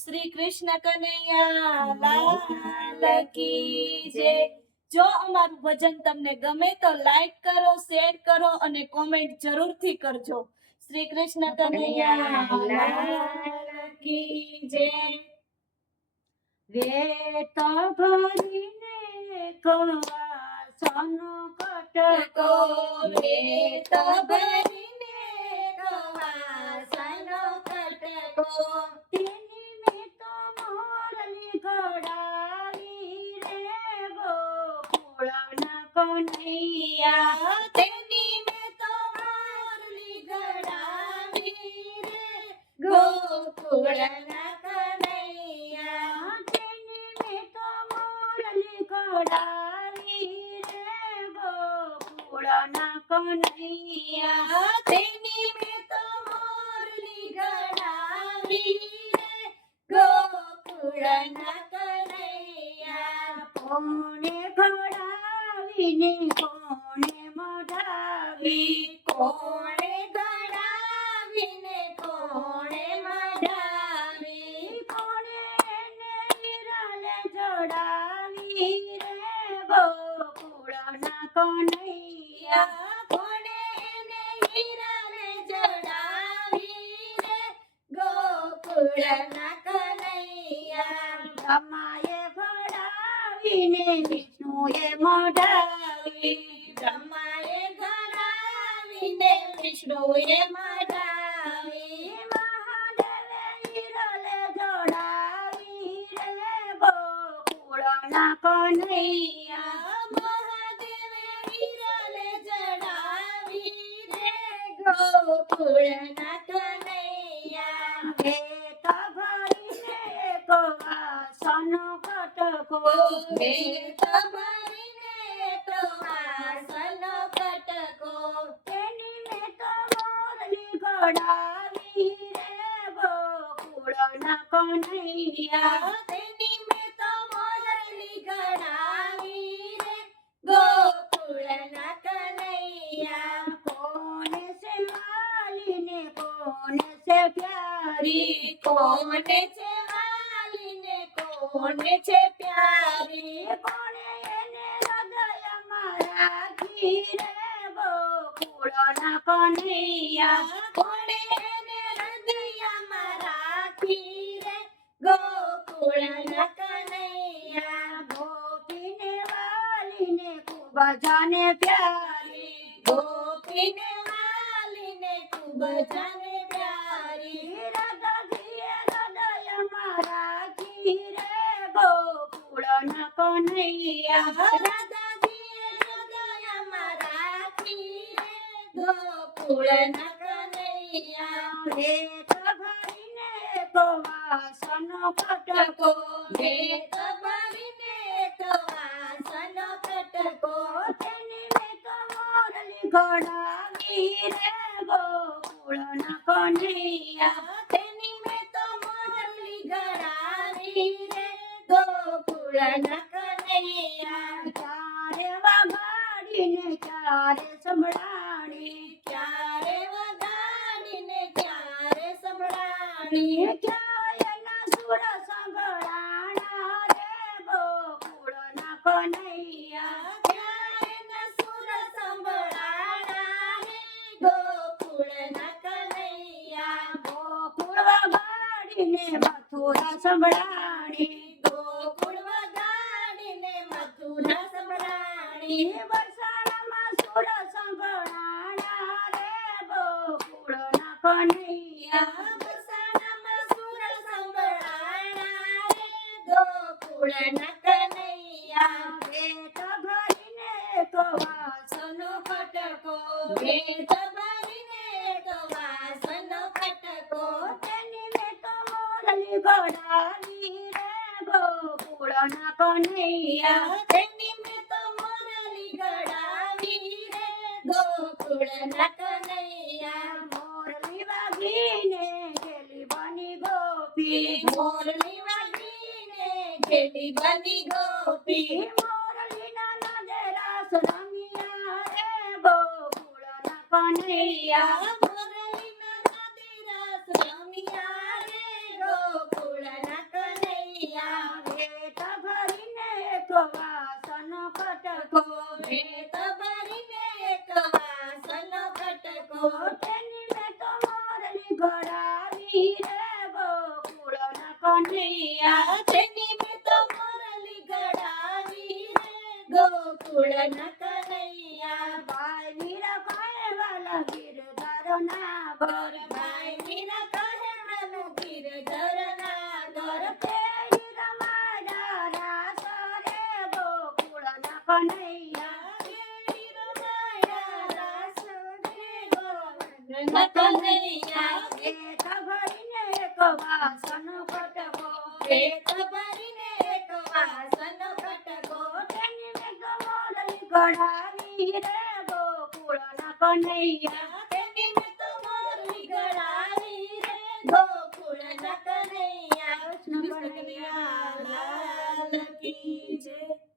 શ્રી કૃષ્ણ કનૈયા લાલ કી જય। જો અમારું ભજન તમને ગમે તો લાઈક કરો, શેર કરો અને કોમેન્ટ જરૂરથી કરજો। શ્રી કૃષ્ણ કનૈયા લાલ કી જય। વેત ભરીને કવાસનો કટકો, વેત ભરીને કવાસનો કટકો, તેની મેં તો મોરલી ઘડાવી રે ગોકુળના કનૈયા, તેની મેં તો મોરલી ઘડાવી રે ગોકુળના કનૈયા, તેની મેં તો મોરલી ઘડાવી રે ગોકુળના કનૈયા, તેની મેં તો મોરલી ઘડાવી રે ગોકુળના કનૈયા। કોણે ઘડાવીને કોણે મઢાવી, કોણે ઘડાવીને કોણે મઢાવી, કોણે એને વિરલે જડાવી રે ગોકુળના કનૈયા, કોણે એને હીરાને જડાવી રે ગોકુળના કનૈયા। બ્રહ્માએ ઘડાવીને વિષ્ણુએ મઢાવી, બ્રહ્માએ ઘડાવીને વિષ્ણુએ મઢાવી, મહાદેવે વિરલે જડાવી રે ગોકુળના કનૈયા, મહાદેવે હીરાને જડાવી રે ગોકુળના કનૈયા। વેત ભરીને કવાસનો કટકો, વેત ભરીને કવાસનો કટકો, તેની મેં તો મોરલી ઘડાવી રે ગોકુળના કનૈયા, તેની મેં તો મોરલી ઘડાવી રે ગોકુળના કનૈયા। કોને છે વાલીને કોને છે પ્યારી, કોને છે વાલીને કોને છે પ્યારી, કોણે એને હૃદયમાં રાખી રે ગોકુળના કનૈયા, કોણે એને હૃદયમાં રાખી રે ગોકુળના કનૈયા। ગોપીને વાલીને ખૂબ જાને પ્યારી, ગોપીને વાલીને ખૂબ જાને પ્યારી, રાધાજીએ હૃદયમાં રાખી રે ગોકુળના કનૈયા, રાધાજીએ હૃદયમાં રાખી રે ગોકુળના કનૈયા। વેત ભરીને કવાસનો કટકો, વેત ભરીને કવાસનો કટકો, તેની મેં તો મોરલી ઘડાવી રે ગોકુળના કનૈયા, તેની મેં તો મોરલી ઘડાવી રે ગોકુળના કનૈયા। ક્યારે વગાડીને ક્યારે સંભળાણી, ક્યારે વગાડીને ક્યારે સંભળાણી, ક્યાંયના સુર સંભળાણા રે ગોકુળના કનૈયા, ક્યાંયના સુર સંભળાણા રે ગોકુળના કનૈયા। ગોકુળ વગાડીને મથુરા સંભળાણી, ગોકુળ વગાડીને મથુરા સંભળાણી, વરસાણામાં સુર સંભળાણા રે ગોકુળના કનૈયા, વરસાણામાં સુર સંભળાણા રે ગોકુળના કનૈયા। વેત ભરીને કવાસનો કટકો, વેત ભરીને કવાસનો કટકો, તેની મેં તો મોરલી ઘડાવી રે ગોકુળના કનૈયા, તેની મેં તો મોરલી ઘડાવી રે ગોકુળના કનૈયા। મોરલી વાગીને ગેલી બની ગોપી, મોરલી વાગીને ઘેલી બની ગોપી, મોરલીના નાદે રાસ રમ્યા રે ગોકુળના કનૈયા, મોરલીના નાદે રાસ રમ્યા રે ગોકુળના વાસનો કટકો વેત ભરીને એક વાસનો કટકો તેની મેં તો મોરલી ઘડાવી રે ગોકુળના કનૈયા તેની મેં તો મોરલી ઘડાવી રે ગોકુળના કનૈયા ભાઈ મીરા કહે વાલા ગિરધરના ઘર ભાઈ મીરા કહે પ્રભુ ગિરધરના ઘર તે રમાડા રાસ રે ગોકુળના કનૈયા કનૈયા એ ખબરીને એક વાસનો કટકો પેટ ભરીને એક વાસનો કટકો તેની મેં તો મોરલી ઘડાવી રે ગોકુળના કનૈયા તેની મેં તો મોરલી ઘડાવી રે ગોકુળના કનૈયા કૃષ્ણ કનૈયા લાલ કી જય